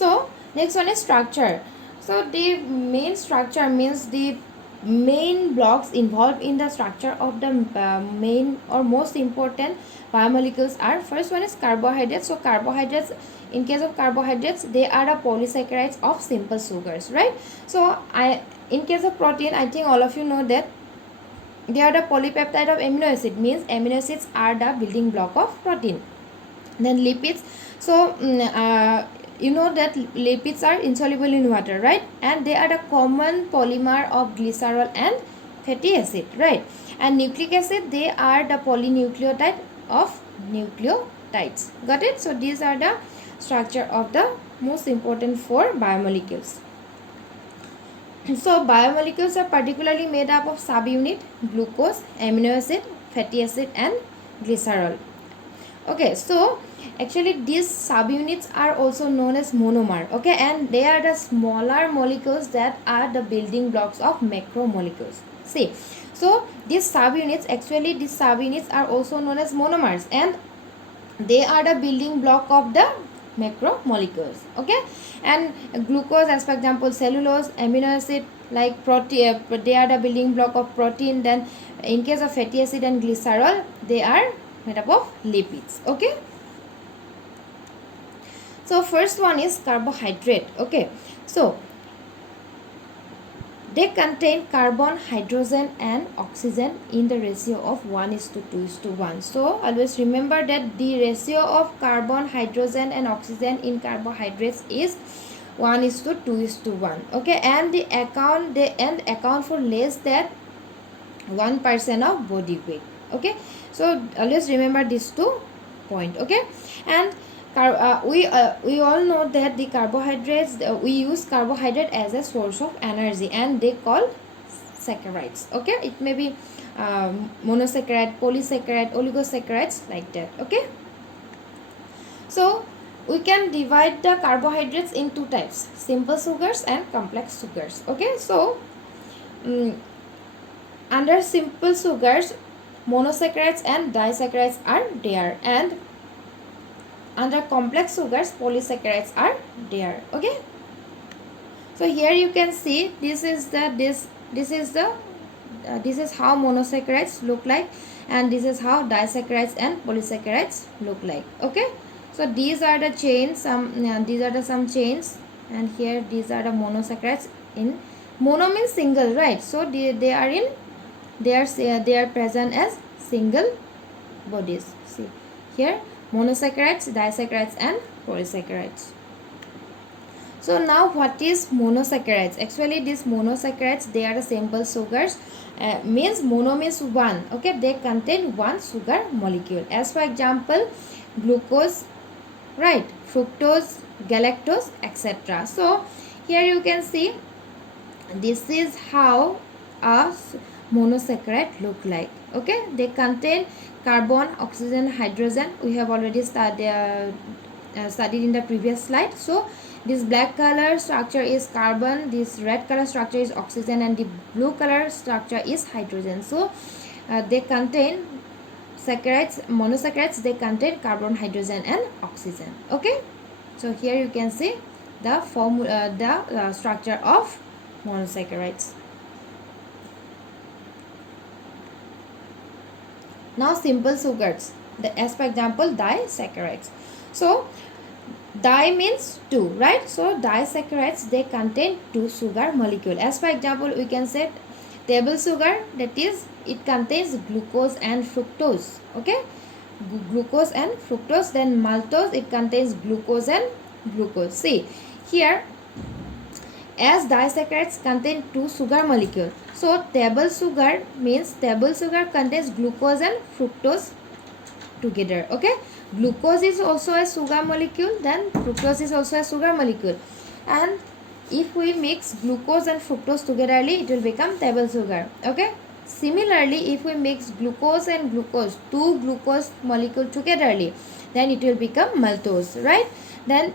So next one is structure. So the main structure means the main blocks involved in the structure of the main or most important biomolecules are, first one is carbohydrates. So carbohydrates, in case of carbohydrates, they are the polysaccharides of simple sugars, right? So in case of protein, I think all of you know that they are the polypeptide of amino acid, means amino acids are the building block of protein. Then lipids, so you know that lipids are insoluble in water, right? And they are the common polymer of glycerol and fatty acid, right? And nucleic acid, they are the polynucleotide of nucleotides. Got it? So these are the structure of the most important four biomolecules. So biomolecules are particularly made up of subunit glucose, amino acid, fatty acid and glycerol. Okay, so actually these subunits are also known as monomer, okay, and they are the smaller molecules that are the building blocks of macromolecules. See, so these subunits are also known as monomers, and they are the building block of the macromolecules, okay. And glucose, as for example cellulose, amino acid like protein, they are the building block of protein. Then in case of fatty acid and glycerol, they are made up of lipids, okay. So first one is carbohydrate, okay. So they contain carbon, hydrogen and oxygen in the ratio of 1:2:1. So always remember that the ratio of carbon, hydrogen and oxygen in carbohydrates is 1:2:1, okay. And they account for less than 1% of body weight, okay. So always remember these 2 points, okay. And we all know that the carbohydrates, we use carbohydrate as a source of energy, and they call saccharides, okay. It may be monosaccharide, polysaccharide, oligosaccharides, like that, okay. So we can divide the carbohydrates in two types, simple sugars and complex sugars, okay. So under simple sugars, monosaccharides and disaccharides are there, and under complex sugars, polysaccharides are there, okay. So here you can see this is how monosaccharides look like, and this is how disaccharides and polysaccharides look like, okay. So these are the chains, these are the some chains, and here these are the monosaccharides. In mono means single, right? So they are present as single bodies. See here, monosaccharides, disaccharides and polysaccharides. So now what is monosaccharides? Actually these monosaccharides, they are the simple sugars, means mono means one, okay. They contain one sugar molecule, as for example glucose, right, fructose, galactose, etc. So here you can see this is how a monosaccharide look like, okay. They contain carbon, oxygen, hydrogen. We have already studied in the previous slide. So this black color structure is carbon, this red color structure is oxygen, and the blue color structure is hydrogen. So they contain saccharides, monosaccharides, they contain carbon, hydrogen and oxygen, okay. So here you can see the structure of monosaccharides. Now simple sugars, as for example disaccharides. So di means two, right? So disaccharides, they contain two sugar molecule. As for example, we can say table sugar, that is it contains glucose and fructose, okay. Glucose and fructose. Then maltose, it contains glucose and glucose. See here, as disaccharides contain two sugar molecules, so table sugar means table sugar contains glucose and fructose together, okay. Glucose is also a sugar molecule, then fructose is also a sugar molecule, and if we mix glucose and fructose togetherly, it will become table sugar, okay. Similarly, if we mix glucose and glucose, two glucose molecule togetherly, then it will become maltose, right. Then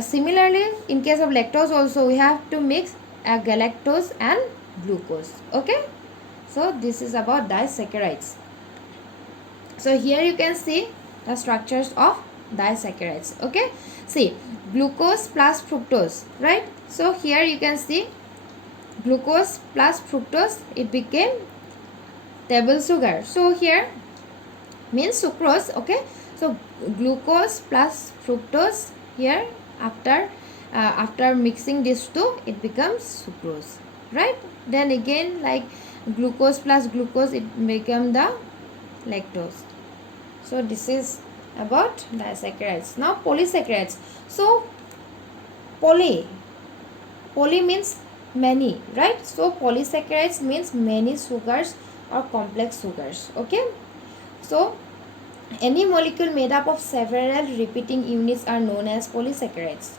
similarly, in case of lactose also, we have to mix galactose and glucose, okay. So this is about disaccharides. So here you can see the structures of disaccharides, okay. See, glucose plus fructose, right? So here you can see glucose plus fructose, it became table sugar. So here means sucrose. Okay, so glucose plus fructose, here after mixing these two, it becomes sucrose, right? Then again, like glucose plus glucose, it become the lactose. So this is about disaccharides. Now polysaccharides. So poly means many, right? So polysaccharides means many sugars or complex sugars. Okay, so any molecule made up of several repeating units are known as polysaccharides.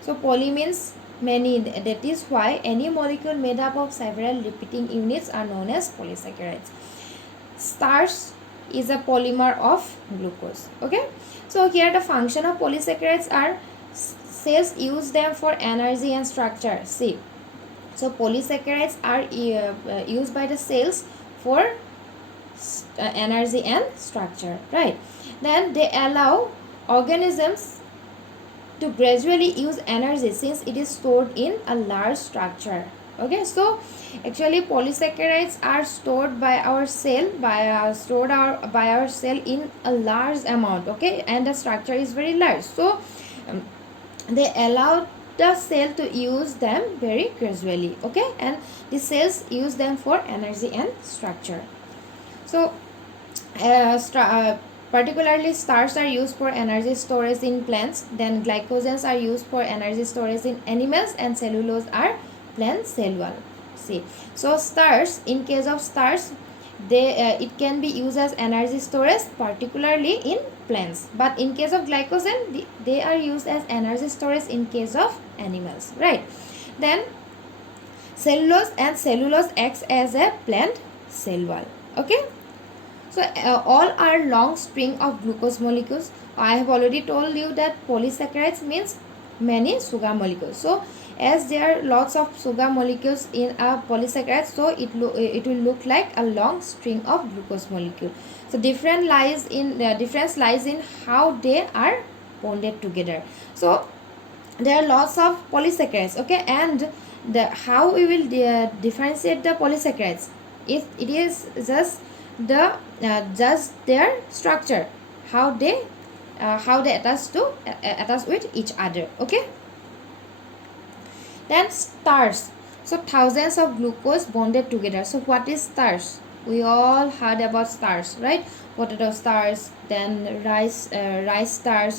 So poly means many, that is why any molecule made up of several repeating units are known as polysaccharides. Starch is a polymer of glucose. Okay, so here the function of polysaccharides are cells use them for energy and structure. See, so polysaccharides are used by the cells for energy and structure, right? Then they allow organisms to gradually use energy since it is stored in a large structure. Okay, so actually polysaccharides are stored by our cell, by our cell in a large amount. Okay, and the structure is very large, so they allow the cell to use them very gradually. Okay, and the cells use them for energy and structure. So particularly starch are used for energy storage in plants, then glycogens are used for energy storage in animals, and cellulose are plant cell wall. See, so starch, in case of starch, it can be used as energy storage particularly in plants, but in case of glycogen, they are used as energy storage in case of animals, right? Then cellulose acts as a plant cell wall. Okay, so all are long string of glucose molecules. I have already told you that polysaccharides means many sugar molecules. So as there are lots of sugar molecules in a polysaccharide, so it will look like a long string of glucose molecule. So difference lies in how they are bonded together. So there are lots of polysaccharides. Okay, and how we will differentiate the polysaccharides, it is just their structure, how they attach with each other. Okay, then starch. So thousands of glucose bonded together. So what is starch? We all heard about starch, right? Potato starch, then rice starch,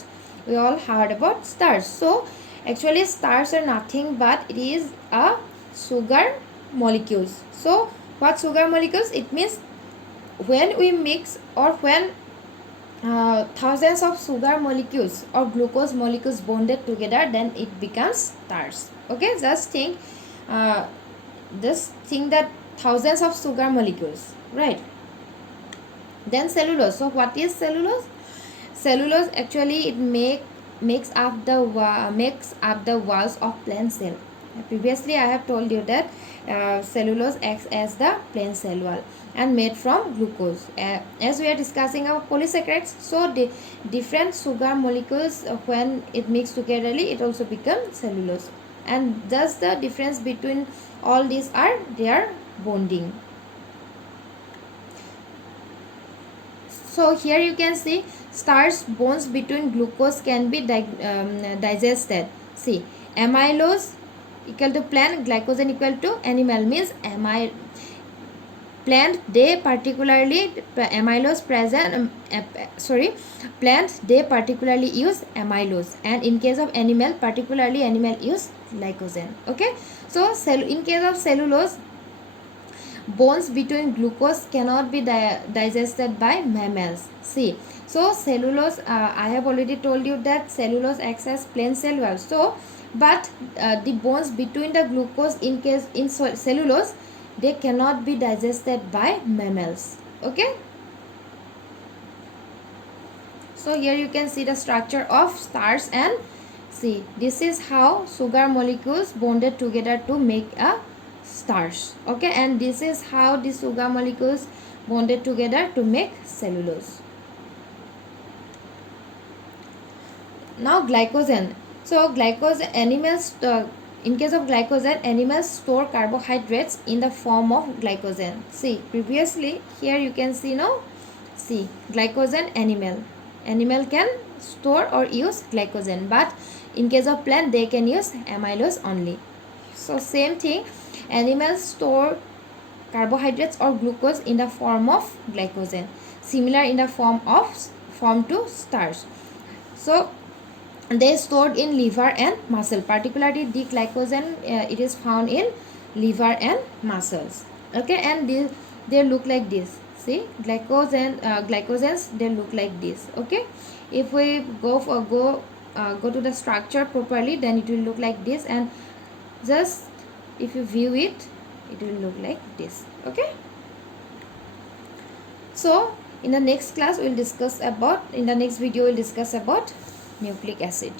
we all heard about starch. So actually starch are nothing but it is a sugar molecules. So what sugar molecules? It means when we mix, or when thousands of sugar molecules or glucose molecules bonded together, then it becomes starch. Okay, just think that thousands of sugar molecules, right? Then cellulose. So what is cellulose? Cellulose actually it makes up the walls of plant cell. Previously I have told you that cellulose acts as the plant cell wall and made from glucose. As we are discussing about polysaccharides, so the different sugar molecules when it mixed togetherly, it also becomes cellulose, and thus the difference between all these are their bonding. So here you can see starch bonds between glucose can be digested. See, amylose equal to plant, glycogen equal to animal, means plant they particularly amylose present plant they particularly use amylose, and in case of animal, particularly animal use glycogen. Okay, so in case of cellulose, bonds between glucose cannot be digested by mammals. See, so cellulose, I have already told you that cellulose acts as plain cell wall. So but the bonds between the glucose in cellulose, they cannot be digested by mammals. Okay, so here you can see the structure of starch, and see, this is how sugar molecules bonded together to make a starch. Okay, and this is how the sugar molecules bonded together to make cellulose. Now glycogen. So glycogen animals in case of glycogen, animals store carbohydrates in the form of glycogen. See, previously here you can see now, see glycogen animal can store or use glycogen, but in case of plant they can use amylose only. So same thing, animals store carbohydrates or glucose in the form of glycogen, similar in the form to starch. So they stored in liver and muscle, particularly the glycogen it is found in liver and muscles. Okay, and they look like this. See, glycogens they look like this. Okay, if we go to the structure properly, then it will look like this, and just if you view it, it will look like this. Okay, so in the next class we'll discuss about, in the next video we'll discuss about nucleic acid.